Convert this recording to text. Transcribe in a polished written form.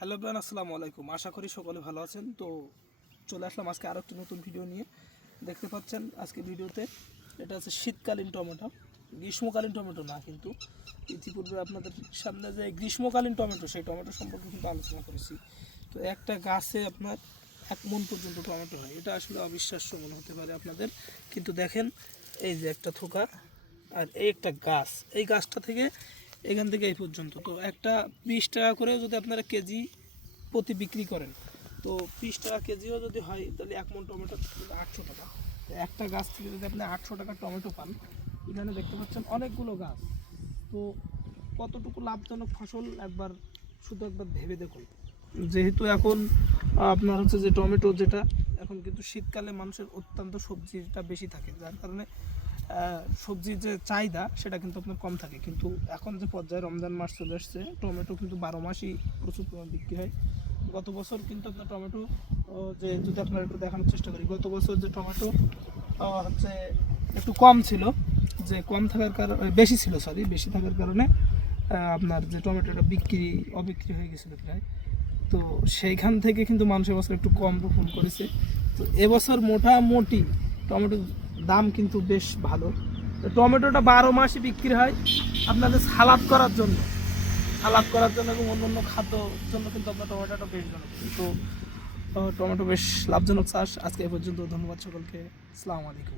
Hello bran, আসসালামু আলাইকুম। আশা করি সকলে ভালো আছেন। তো চলে আসলাম আজকে আরও একটি নতুন ভিডিও নিয়ে। দেখতে পাচ্ছেন আজকে ভিডিওতে এটা হচ্ছে শীতকালীন টমেটো, গ্রীষ্মকালীন টমেটো না। কিন্তু ইতিপূর্বে আপনাদের সামনে যে গ্রীষ্মকালীন টমেটো, সেই টমেটো সম্পর্কে কিন্তু আলোচনা করেছি। তো একটা গাছে আপনার 1 মণ পর্যন্ত টমেটো হয়, এটা আসলে অবিশ্বাস্য মনে হতে পারে আপনাদের। কিন্তু দেখেন, এই যে একটা থোকা আর এই একটা গাছ, এই গাছটা থেকে এখান থেকে এই পর্যন্ত, তো একটা 20 টাকা করে যদি আপনারা কেজি প্রতি বিক্রি করেন, তো 20 টাকা কেজিও যদি হয়, তাহলে 1 মণ টমেটো 800 টাকা। তো একটা গাছ থেকে যদি আপনি 800 টাকার টমেটো পান, এখানে দেখতে পাচ্ছেন অনেকগুলো গাছ। তো কতটুকু লাভজনক ফসল একবার ভেবে দেখুন। যেহেতু এখন আপনার হচ্ছে যে টমেটো, যেটা এখন কিন্তু শীতকালে মানুষের অত্যন্ত সবজিটা বেশি থাকে, যার কারণে সবজির যে চাহিদা সেটা কিন্তু আপনার কম থাকে। কিন্তু এখন যে পর্যায়ে রমজান মাস চলে আসছে, টমেটো কিন্তু 12 মাসই প্রচুর পরিমাণ বিক্রি হয়। গত বছর কিন্তু আপনার টমেটো, যে যদি আপনার একটু দেখানোর চেষ্টা করি, গত বছর যে টমেটো হচ্ছে একটু কম ছিল, যে কম থাকার কারণে বেশি ছিল, বেশি থাকার কারণে আপনার যে টমেটোটা অবিক্রি হয়ে গেছিলো প্রায়। তো সেইখান থেকে কিন্তু মানুষ এবছর একটু কম রোপণ করেছে। তো এবছর মোটামুটি টমেটোর দাম কিন্তু বেশ ভালো। তো টমেটোটা 12 মাসই বিক্রি হয় আপনাদের সালাদ করার জন্য এবং অন্য খাদ্যর জন্য কিন্তু আপনার টমেটোটা বেশ জনপ্রিয়। তো টমেটো বেশ লাভজনক চাষ। আজকে এ পর্যন্ত, ধন্যবাদ সকলকে। আসসালামু আলাইকুম।